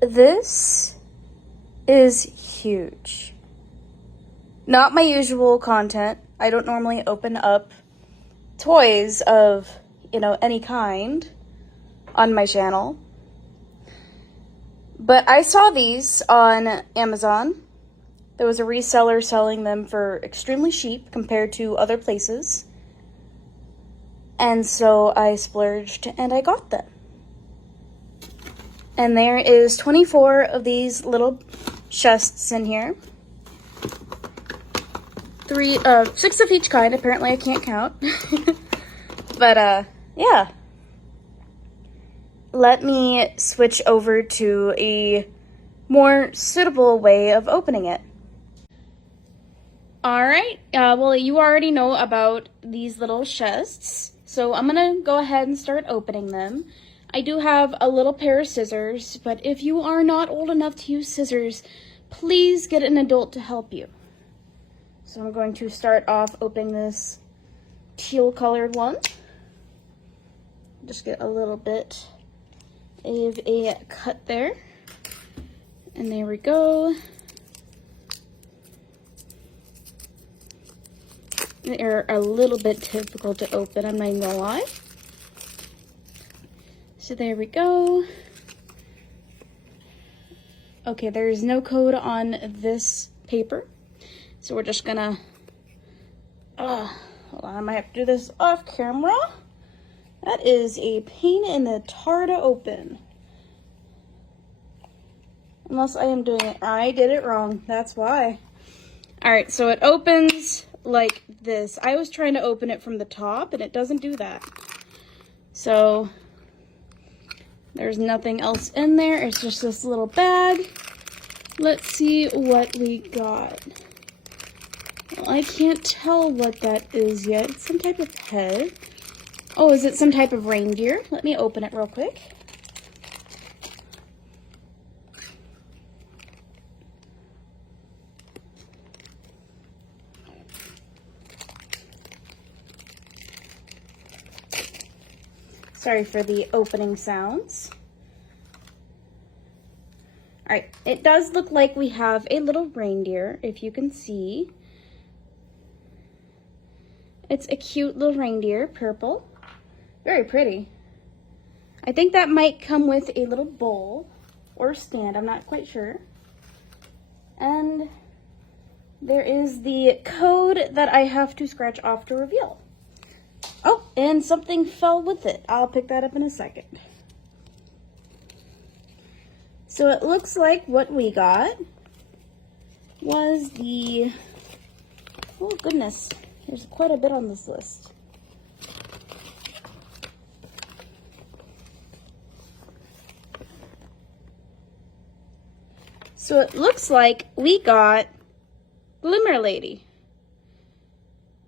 This is huge. Not my usual content. I don't normally open up toys of, any kind on my channel. But I saw these on Amazon. There was a reseller selling them for extremely cheap compared to other places. And so I splurged and I got them. And there is 24 of these little chests in here. 6 of each kind. Apparently I can't count. But, yeah. Let me switch over to a more suitable way of opening it. Alright, well, you already know about these little chests, so I'm gonna go ahead and start opening them. I do have a little pair of scissors, but if you are not old enough to use scissors, please get an adult to help you. So I'm going to start off opening this teal colored one. Just get a little bit of a cut there. And there we go. They're a little bit difficult to open, I'm not even gonna lie. So there we go. Okay, there's no code on this paper. So we're just gonna, hold on, I might have to do this off camera. That is a pain in the tar to open. Unless I am doing it, I did it wrong, that's why. All right, so it opens like this. I was trying to open it from the top and it doesn't do that. So there's nothing else in there. It's just this little bag. Let's see what we got. Well, I can't tell what that is yet. It's some type of head. Oh, is it some type of reindeer? Let me open it real quick. Sorry for the opening sounds. All right, it does look like we have a little reindeer, if you can see. It's a cute little reindeer, purple. Very pretty. I think that might come with a little bowl or stand, I'm not quite sure. And there is the code that I have to scratch off to reveal. Oh, and something fell with it. I'll pick that up in a second. So it looks like what we got was the, oh goodness, there's quite a bit on this list. So it looks like we got Glimmer Lady.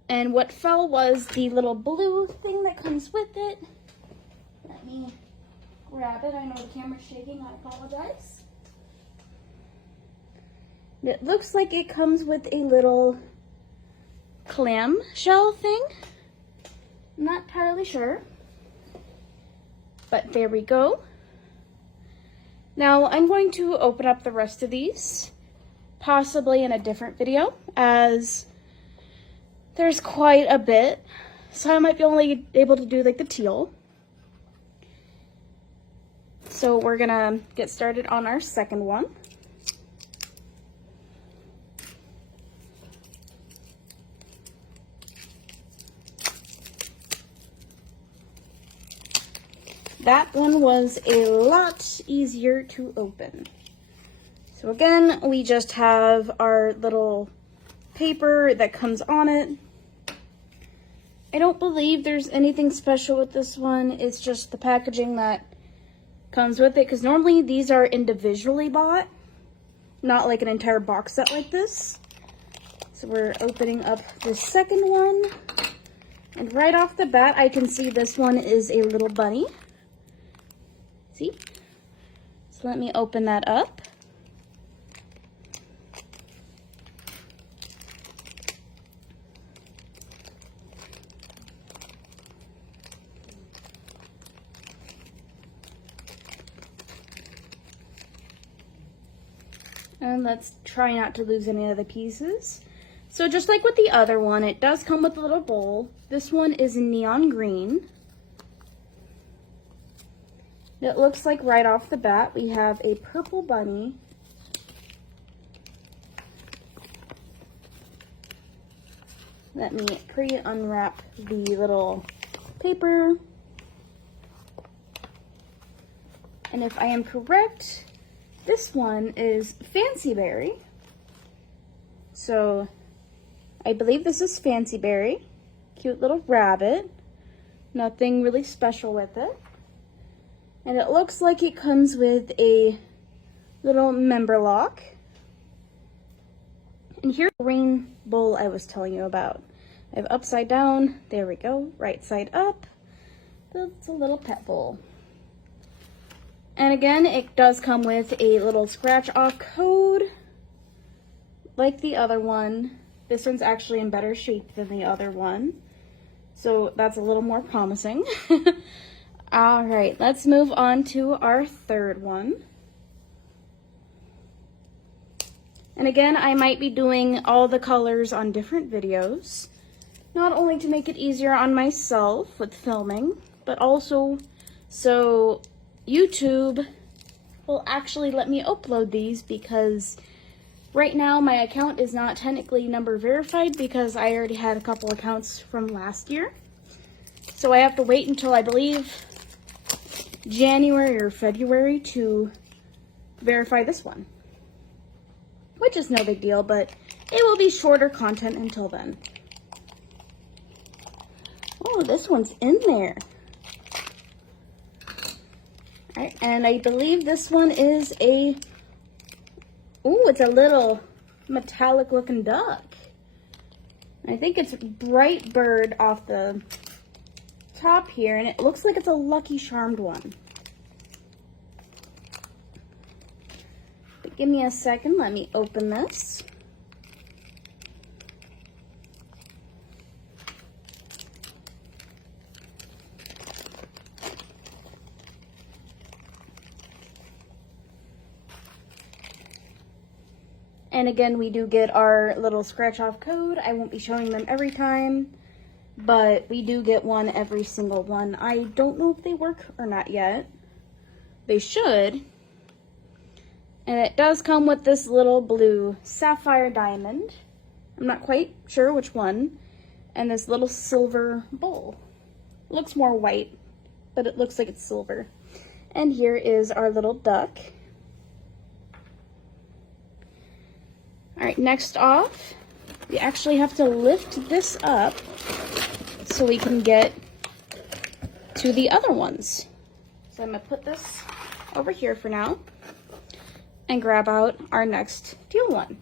And what fell was the little blue thing that comes with it. Let me grab it. I know the camera's shaking. I apologize. It looks like it comes with a little clam shell thing. I'm not entirely sure. But there we go. Now I'm going to open up the rest of these, possibly in a different video, as there's quite a bit, so I might be only able to do like the teal. So we're gonna get started on our second one. That one was a lot easier to open. So again, we just have our little paper that comes on it. I don't believe there's anything special with this one. It's just the packaging that comes with it, because normally these are individually bought, not like an entire box set like this. So we're opening up the second one, and right off the bat I can see this one is a little bunny. See? So let me open that up. And let's try not to lose any of the pieces. So just like with the other one, it does come with a little bowl. This one is neon green. It looks like right off the bat we have a purple bunny. Let me pre-unwrap the little paper. And if I am correct, this one is Fancy Berry. So I believe this is Fancy Berry. Cute little rabbit. Nothing really special with it. And it looks like it comes with a little member lock. And here's the rain bowl I was telling you about. I have upside down, there we go, right side up. That's a little pet bowl. And again, it does come with a little scratch off code, like the other one. This one's actually in better shape than the other one, so that's a little more promising. All right, let's move on to our third one. And again, I might be doing all the colors on different videos, not only to make it easier on myself with filming, but also so YouTube will actually let me upload these, because right now my account is not technically number verified because I already had a couple accounts from last year. So I have to wait until, I believe, January or February to verify this one, which is no big deal, but it will be shorter content until then. Oh, this one's in there. All right, and I believe this one is a, ooh, it's a little metallic looking duck. I think it's Bright Bird off the top here, and it looks like it's a Lucky Charmed one. But give me a second, let me open this. And again, we do get our little scratch off code. I won't be showing them every time, but we do get one every single one. I don't know if they work or not yet. They should. And it does come with this little blue sapphire diamond. I'm not quite sure which one. And this little silver bowl. It looks more white, but it looks like it's silver. And here is our little duck. All right, next off, we actually have to lift this up so we can get to the other ones. So I'm gonna put this over here for now and grab out our next teal one.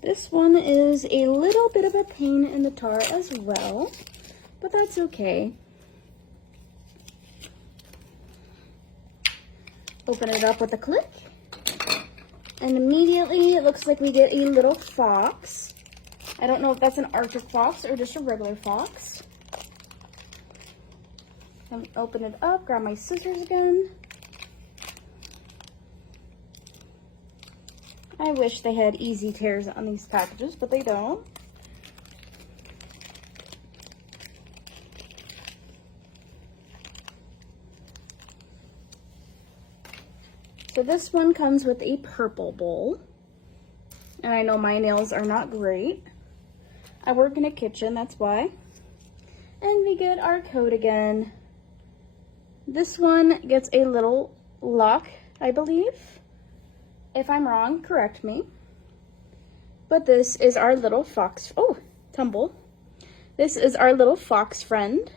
This one is a little bit of a pain in the tar as well, but that's okay. Open it up with a click, and immediately it looks like we get a little fox. I don't know if that's an Arctic fox or just a regular fox. Let me open it up, grab my scissors again. I wish they had easy tears on these packages, but they don't. So this one comes with a purple bowl. And I know my nails are not great. I work in a kitchen, that's why. And we get our code again. This one gets a little lock, I believe. If I'm wrong, correct me. But this is our little fox, oh, tumble. This is our little fox friend.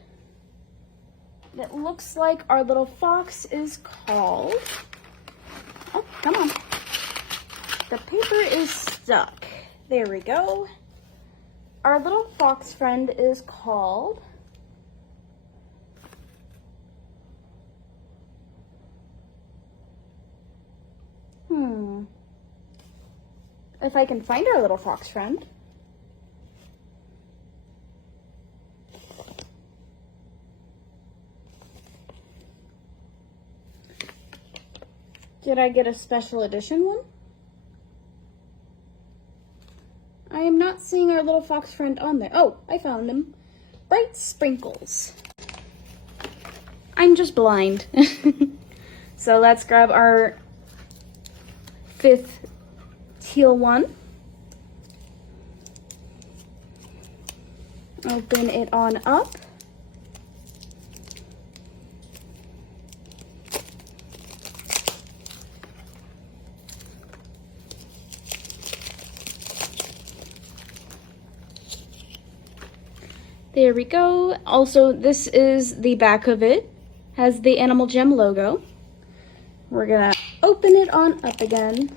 It looks like our little fox is called, oh, come on. The paper is stuck. There we go. Our little fox friend is called if I can find our little fox friend. Did I get a special edition one? I am not seeing our little fox friend on there. Oh, I found him. Bright Sprinkles. I'm just blind. So let's grab our 5th teal one. Open it on up. There we go. Also, this is the back of it. Has the Animal Gem logo. We're gonna open it on up again.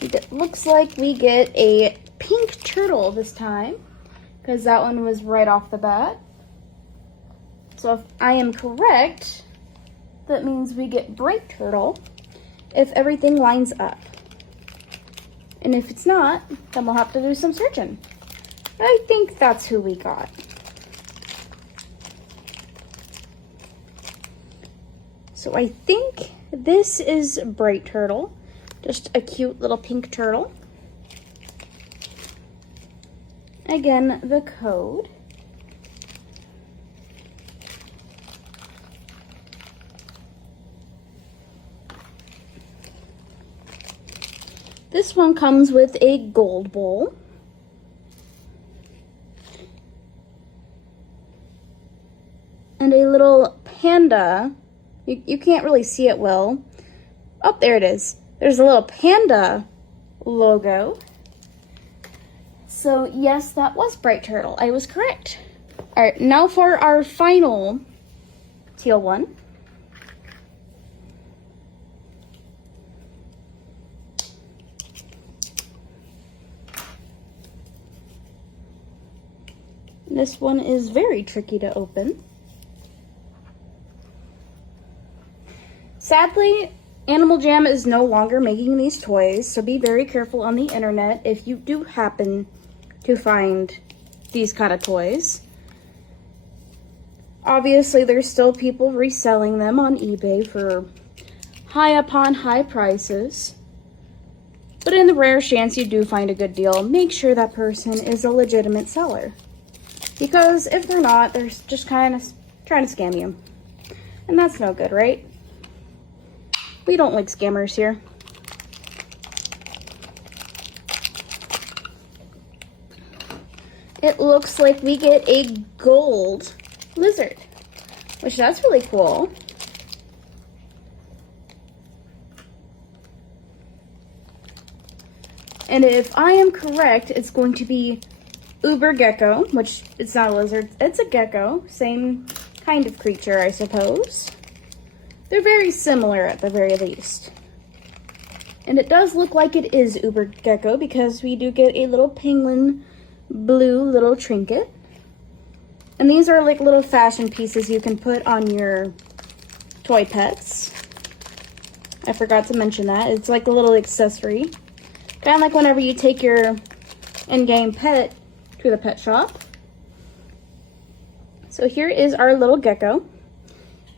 And it looks like we get a pink turtle this time, because that one was right off the bat. So if I am correct, that means we get bright turtle if everything lines up. And if it's not, then we'll have to do some searching. I think that's who we got. So I think this is bright turtle. Just a cute little pink turtle. Again, the code. This one comes with a gold bowl. And a little panda. You can't really see it well. Oh, there it is. There's a little panda logo. So yes, that was bright turtle. I was correct. All right, now for our final teal one. This one is very tricky to open. Sadly, Animal Jam is no longer making these toys, so be very careful on the internet if you do happen to find these kind of toys. Obviously, there's still people reselling them on eBay for high upon high prices. But in the rare chance you do find a good deal, make sure that person is a legitimate seller. Because if they're not, they're just kind of trying to scam you. And that's no good, right? We don't like scammers here. It looks like we get a gold lizard, which that's really cool. And if I am correct, it's going to be Uber gecko, which it's not a lizard, it's a gecko. Same kind of creature, I suppose. They're very similar at the very least. And it does look like it is Uber gecko because we do get a little penguin blue little trinket. And these are like little fashion pieces you can put on your toy pets. I forgot to mention that. It's like a little accessory. Kind of like whenever you take your in-game pet to the pet shop. So here is our little gecko.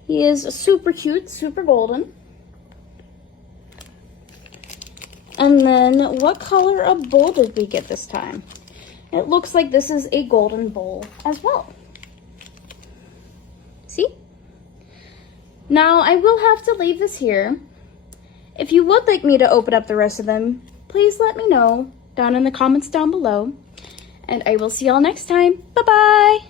He is super cute, super golden. And then what color of bowl did we get this time? It looks like this is a golden bowl as well. See? Now I will have to leave this here. If you would like me to open up the rest of them, please let me know down in the comments down below. And I will see y'all next time. Bye-bye!